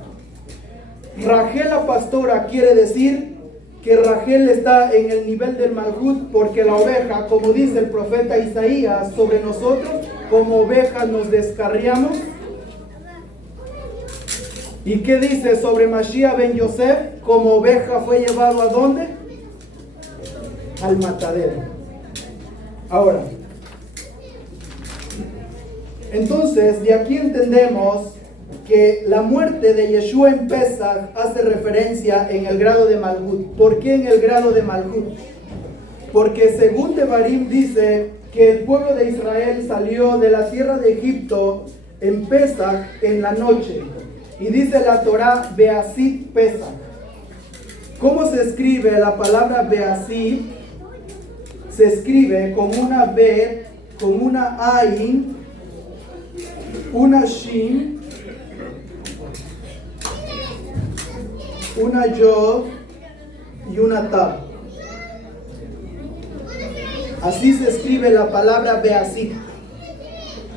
Rachel la pastora quiere decir que Rachel está en el nivel del Malhut, porque la oveja, como dice el profeta Isaías sobre nosotros, como ovejas nos descarriamos. ¿Y qué dice sobre Mashiach ben Yosef? Como oveja fue llevado ¿a dónde? Al matadero. Ahora, entonces de aquí entendemos que la muerte de Yeshua en Pesach hace referencia en el grado de Malhut. ¿Por qué en el grado de Malhut? Porque según Devarim dice que el pueblo de Israel salió de la tierra de Egipto en Pesach en la noche. Y dice la Torá, Beasit Pesach. ¿Cómo se escribe la palabra Beasid? Se escribe con una Bet, con una Ain, una Shin, una Yod y una Tab. Así se escribe la palabra Beasid.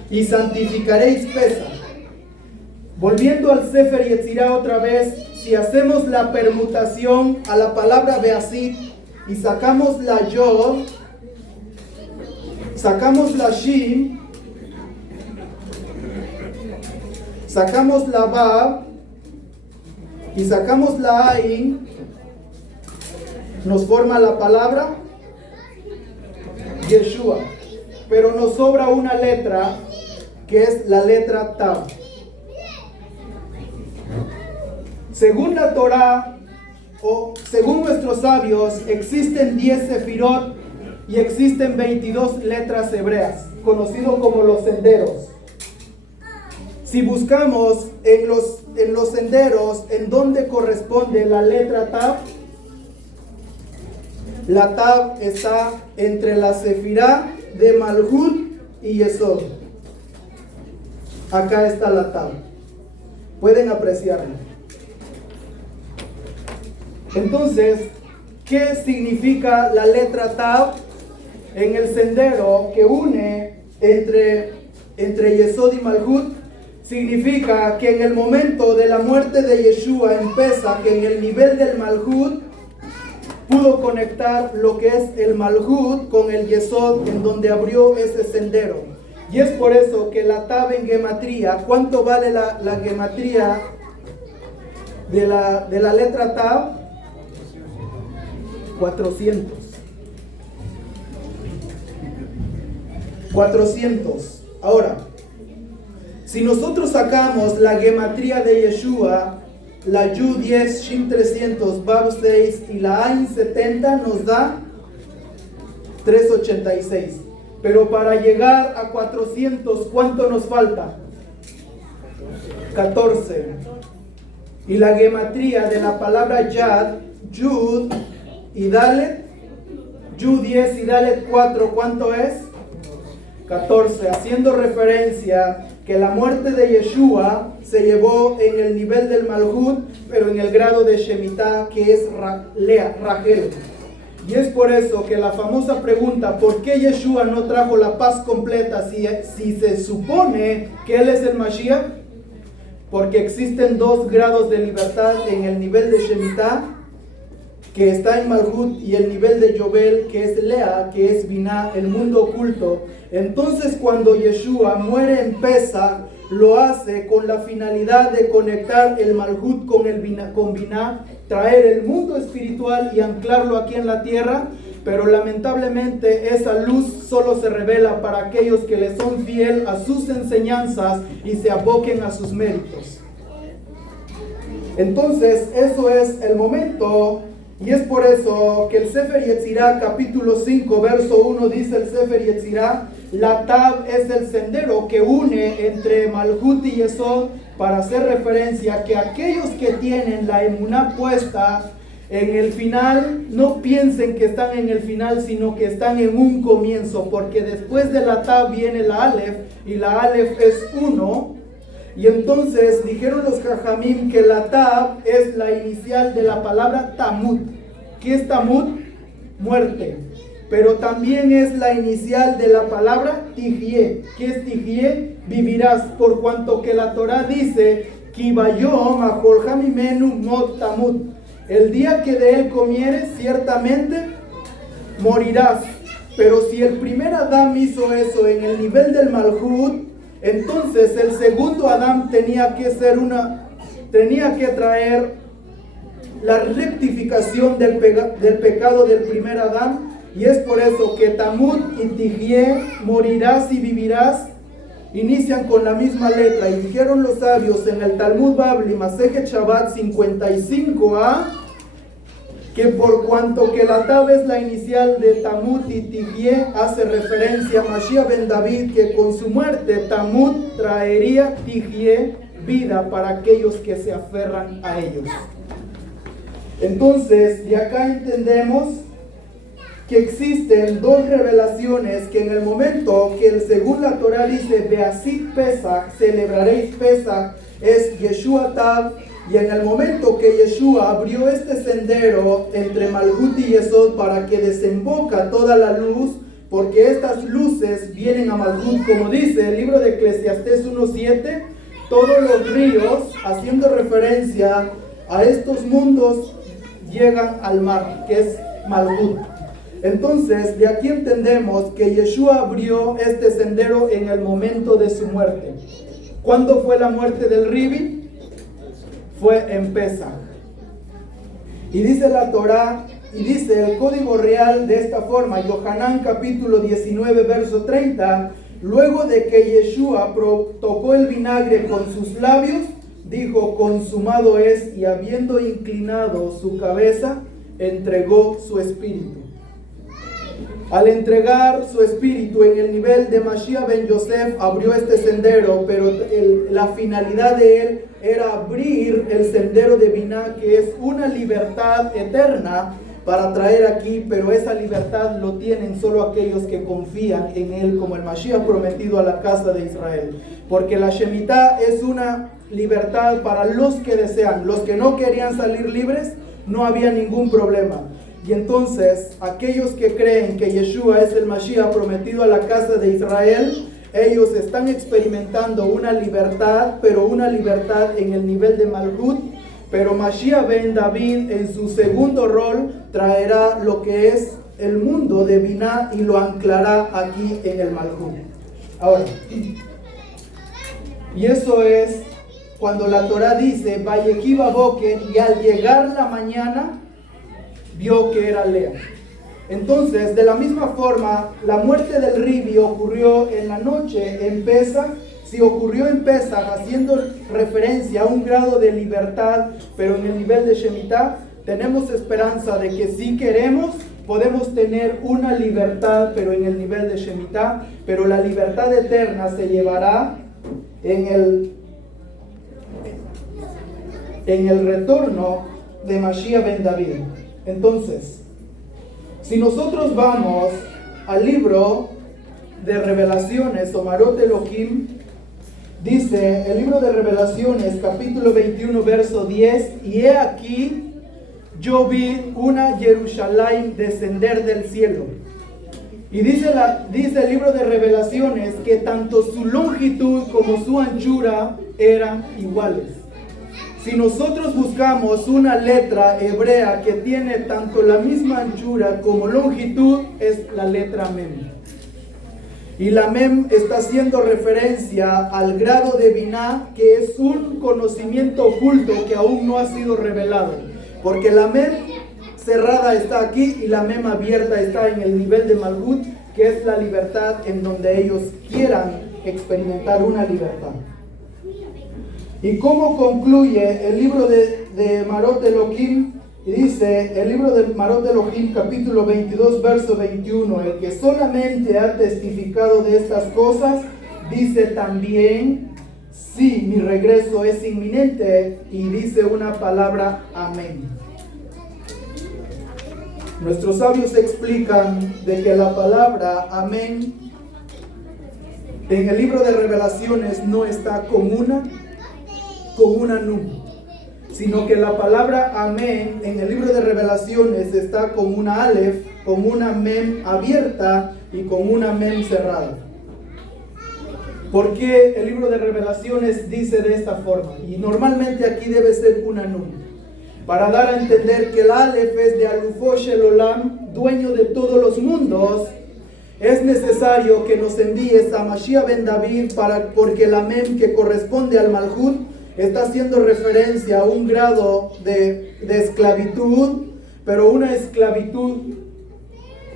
Y santificaréis Pesach. Volviendo al Sefer Yetzirah otra vez, si hacemos la permutación a la palabra Beasid y sacamos la Yod, sacamos la Shin, sacamos la Vav y sacamos la Ain, nos forma la palabra Yeshua. Pero nos sobra una letra que es la letra Tav. Según la Torah, o según nuestros sabios, existen 10 sefirot y existen 22 letras hebreas, conocidos como los senderos. Si buscamos en los senderos en donde corresponde la letra Tav, la Tav está entre la sefirá de Malhut y Yesod. Acá está la Tav. Pueden apreciarla. Entonces, ¿qué significa la letra Tav en el sendero que une entre Yesod y Malhut? Significa que en el momento de la muerte de Yeshua en Pesach, que en el nivel del Malhut, pudo conectar lo que es el Malhut con el Yesod, en donde abrió ese sendero. Y es por eso que la Tav en gematría, ¿cuánto vale la gematría de la letra Tav? 400. 400. Ahora, si nosotros sacamos la gematría de Yeshua, la Yud 10, Shin 300, Vav 6 y la Ain 70 nos da 386. Pero para llegar a 400, ¿cuánto nos falta? 14. Y la gematría de la palabra Yad, Yud y Dalet, Yud 10 y Dalet 4, ¿cuánto es? 14, haciendo referencia que la muerte de Yeshua se llevó en el nivel del Malhut, pero en el grado de Shemitah, que es Rachel. Y es por eso que la famosa pregunta, ¿por qué Yeshua no trajo la paz completa si se supone que Él es el Mashiach? Porque existen 2 grados de libertad en el nivel de Shemitah, que está en Malhut, y el nivel de Yobel, que es Lea, que es Binah, el mundo oculto. Entonces, cuando Yeshua muere en Pesach, lo hace con la finalidad de conectar el Malhut con Binah, traer el mundo espiritual y anclarlo aquí en la tierra. Pero lamentablemente esa luz solo se revela para aquellos que le son fiel a sus enseñanzas y se aboquen a sus méritos. Entonces, eso es el momento. Y es por eso que el Sefer Yetzirah, capítulo 5, verso 1, dice el Sefer Yetzirah, la Tav es el sendero que une entre Malhut y Yesod, para hacer referencia que aquellos que tienen la emuná puesta en el final, no piensen que están en el final, sino que están en un comienzo, porque después de la Tav viene la Aleph, y la Aleph es 1. Y entonces dijeron los Jajamim que la Tav es la inicial de la palabra Tamut. ¿Qué es Tamut? Muerte. Pero también es la inicial de la palabra Tijie. ¿Qué es Tijie? Vivirás. Por cuanto que la Torah dice, Ki bayom achol hamimenu mot tamut. El día que de él comieres, ciertamente morirás. Pero si el primer Adán hizo eso en el nivel del Malhut, entonces el segundo Adán tenía que traer la rectificación del pecado del primer Adán. Y es por eso que Tamut y Tijie, morirás y vivirás, inician con la misma letra. Y dijeron los sabios en el Talmud Babli, Masejet Shabbat 55a, que por cuanto que la Tav es la inicial de Tamut y Tijie, hace referencia a Mashiach ben David, que con su muerte Tamut traería Tijie, vida para aquellos que se aferran a ellos. Entonces, de acá entendemos que existen dos revelaciones que en el momento que según la Torah dice Beasit Pesach, celebraréis Pesach, es Yeshua Tav, y en el momento que Yeshua abrió este sendero entre Malhut y Yesod para que desemboca toda la luz, porque estas luces vienen a Malhut, como dice el libro de Eclesiastés 1:7, todos los ríos, haciendo referencia a estos mundos, llegan al mar, que es Malhut. Entonces, de aquí entendemos que Yeshua abrió este sendero en el momento de su muerte. ¿Cuándo fue la muerte del Ribi? Fue en Pesach. Y dice la Torah, y dice el código real de esta forma, Yohanan capítulo 19, verso 30, luego de que Yeshua tocó el vinagre con sus labios, dijo, consumado es, y habiendo inclinado su cabeza, entregó su espíritu. Al entregar su espíritu en el nivel de Mashiach ben Yosef, abrió este sendero, pero la finalidad de él era abrir el sendero de Binah, que es una libertad eterna para traer aquí, pero esa libertad lo tienen solo aquellos que confían en él como el Mashiach prometido a la casa de Israel. Porque la Shemitah es una libertad para los que desean. Los que no querían salir libres, no había ningún problema. Y entonces, aquellos que creen que Yeshua es el Mashiach prometido a la casa de Israel, ellos están experimentando una libertad, pero una libertad en el nivel de Malhut. Pero Mashiach ben David, en su segundo rol, traerá lo que es el mundo de Binah y lo anclará aquí en el Malhut. Ahora, y eso es cuando la Torah dice, Vayeki baboker, y al llegar la mañana, vio que era Lea. Entonces, de la misma forma, la muerte del Ribi ocurrió en la noche en Pesach. Si ocurrió en Pesach, haciendo referencia a un grado de libertad, pero en el nivel de Shemitah, tenemos esperanza de que si queremos, podemos tener una libertad, pero en el nivel de Shemitah, pero la libertad eterna se llevará en el retorno de Mashiach ben David. Entonces, si nosotros vamos al libro de Revelaciones, o Marot Elohim, dice el libro de Revelaciones, capítulo 21, verso 10, y he aquí, yo vi una Jerusalén descender del cielo. Y dice el libro de Revelaciones que tanto su longitud como su anchura eran iguales. Si nosotros buscamos una letra hebrea que tiene tanto la misma anchura como longitud, es la letra Mem. Y la Mem está haciendo referencia al grado de Binah, que es un conocimiento oculto que aún no ha sido revelado. Porque la Mem cerrada está aquí y la Mem abierta está en el nivel de Malhut, que es la libertad en donde ellos quieran experimentar una libertad. ¿Y cómo concluye el libro de Marot Elohim? Y dice el libro de Marot Elohim, capítulo 22, verso 21, el que solamente ha testificado de estas cosas, dice también, sí, mi regreso es inminente, y dice una palabra, amén. Nuestros sabios explican de que la palabra amén en el libro de Revelaciones no está con una nun, sino que la palabra amén en el libro de Revelaciones está con una alef, con una mem abierta y con una mem cerrada. ¿Por qué el libro de Revelaciones dice de esta forma? Y normalmente aquí debe ser una nun, para dar a entender que el alef es de Alufo Shel Olam, dueño de todos los mundos. Es necesario que nos envíes a Mashiach ben David porque la mem que corresponde al Malhut está haciendo referencia a un grado de esclavitud, pero una esclavitud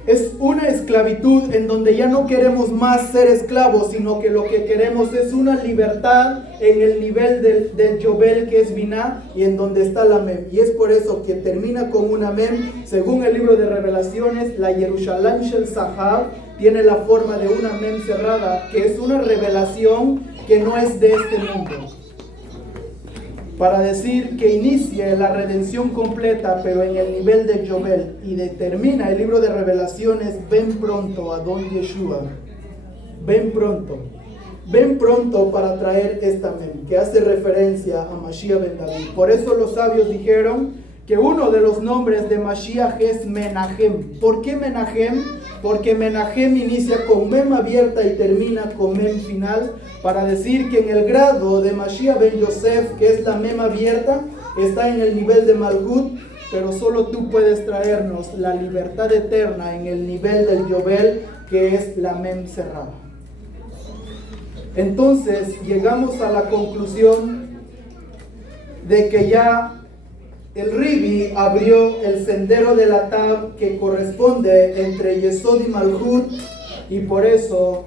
es una esclavitud en donde ya no queremos más ser esclavos, sino que lo que queremos es una libertad en el nivel del Yobel, que es Binah, y en donde está la Mem. Y es por eso que termina con una Mem. Según el libro de Revelaciones, la Jerusalén Shel Zahab tiene la forma de una Mem cerrada, que es una revelación que no es de este mundo. para decir que inicie la redención completa, pero en el nivel de Yobel, y determina el libro de Revelaciones, ven pronto, Adon Yeshua, ven pronto para traer esta mem, que hace referencia a Mashiach ben David. Por eso los sabios dijeron que uno de los nombres de Mashiach es Menahem. ¿Por qué Menahem? Porque Menahem inicia con mem abierta y termina con mem final, para decir que en el grado de Mashiach ben Yosef, que es la mem abierta, está en el nivel de Malhut, pero solo tú puedes traernos la libertad eterna en el nivel del Yobel, que es la mem cerrada. Entonces llegamos a la conclusión de que ya el Ribi abrió el sendero de la Tab que corresponde entre Yesod y Malhut, y por eso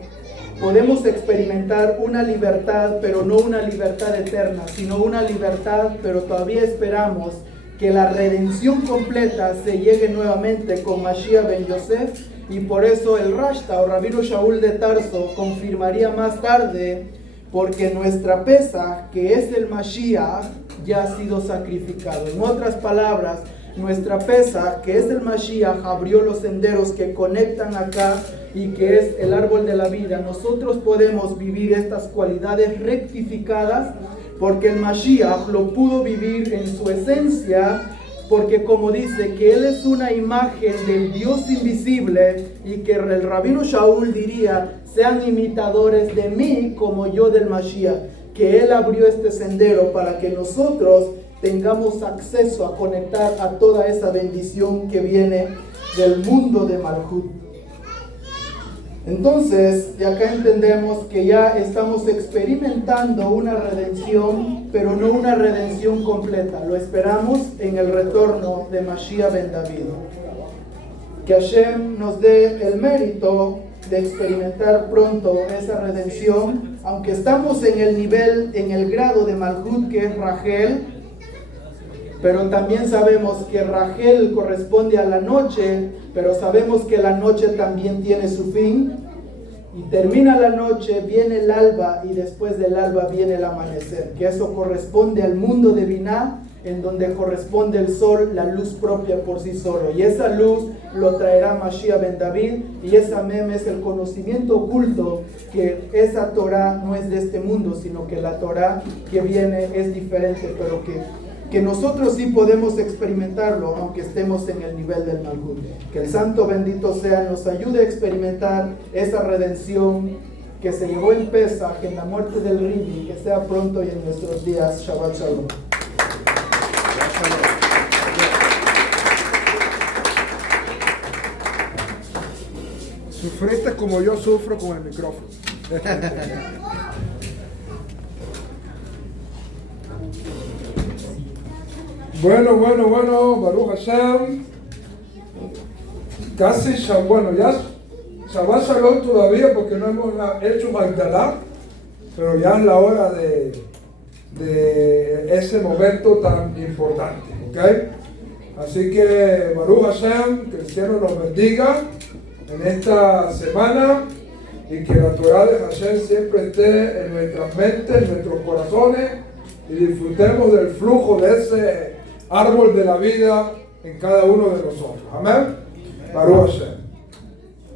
podemos experimentar una libertad, pero no una libertad eterna, sino una libertad, pero todavía esperamos que la redención completa se llegue nuevamente con Mashiach ben Yosef, y por eso el Rashta o Rabino Shaul de Tarso confirmaría más tarde, porque nuestra Pesaj, que es el Mashiach, ya ha sido sacrificado. En otras palabras, nuestra Pesaj, que es el Mashiach, abrió los senderos que conectan acá y que es el árbol de la vida. Nosotros podemos vivir estas cualidades rectificadas porque el Mashiach lo pudo vivir en su esencia, porque como dice que él es una imagen del Dios invisible, y que el Rabino Shaul diría, sean imitadores de mí como yo del Mashiach, que él abrió este sendero para que nosotros tengamos acceso a conectar a toda esa bendición que viene del mundo de Malhut. Entonces, de acá entendemos que ya estamos experimentando una redención, pero no una redención completa. Lo esperamos en el retorno de Mashiach ben David. Que Hashem nos dé el mérito de experimentar pronto esa redención, aunque estamos en el nivel, en el grado de Malhut, que es Rachel, pero también sabemos que Rachel corresponde a la noche, pero sabemos que la noche también tiene su fin, y termina la noche, viene el alba, y después del alba viene el amanecer, que eso corresponde al mundo de Binah, en donde corresponde el sol, la luz propia por sí solo, y esa luz lo traerá Mashiach ben David, y esa mem es el conocimiento oculto, que esa Torah no es de este mundo, sino que la Torah que viene es diferente, pero que nosotros sí podemos experimentarlo, aunque estemos en el nivel del Malhut. Que el Santo bendito sea nos ayude a experimentar esa redención que se llevó en Pesaj, en la muerte del Ribi, que sea pronto y en nuestros días. Shabbat Shalom. Sufriste como yo sufro con el micrófono. Bueno, Baruch Hashem. Casi, bueno, ya Shabbat Shalom todavía porque no hemos hecho Magdalá, pero ya es la hora de ese momento tan importante, ¿ok? Así que Baruch Hashem, que el cielo nos bendiga en esta semana y que la Torah de Hashem siempre esté en nuestras mentes, en nuestros corazones, y disfrutemos del flujo de ese árbol de la vida en cada uno de nosotros. Amén. Baruch Hashem.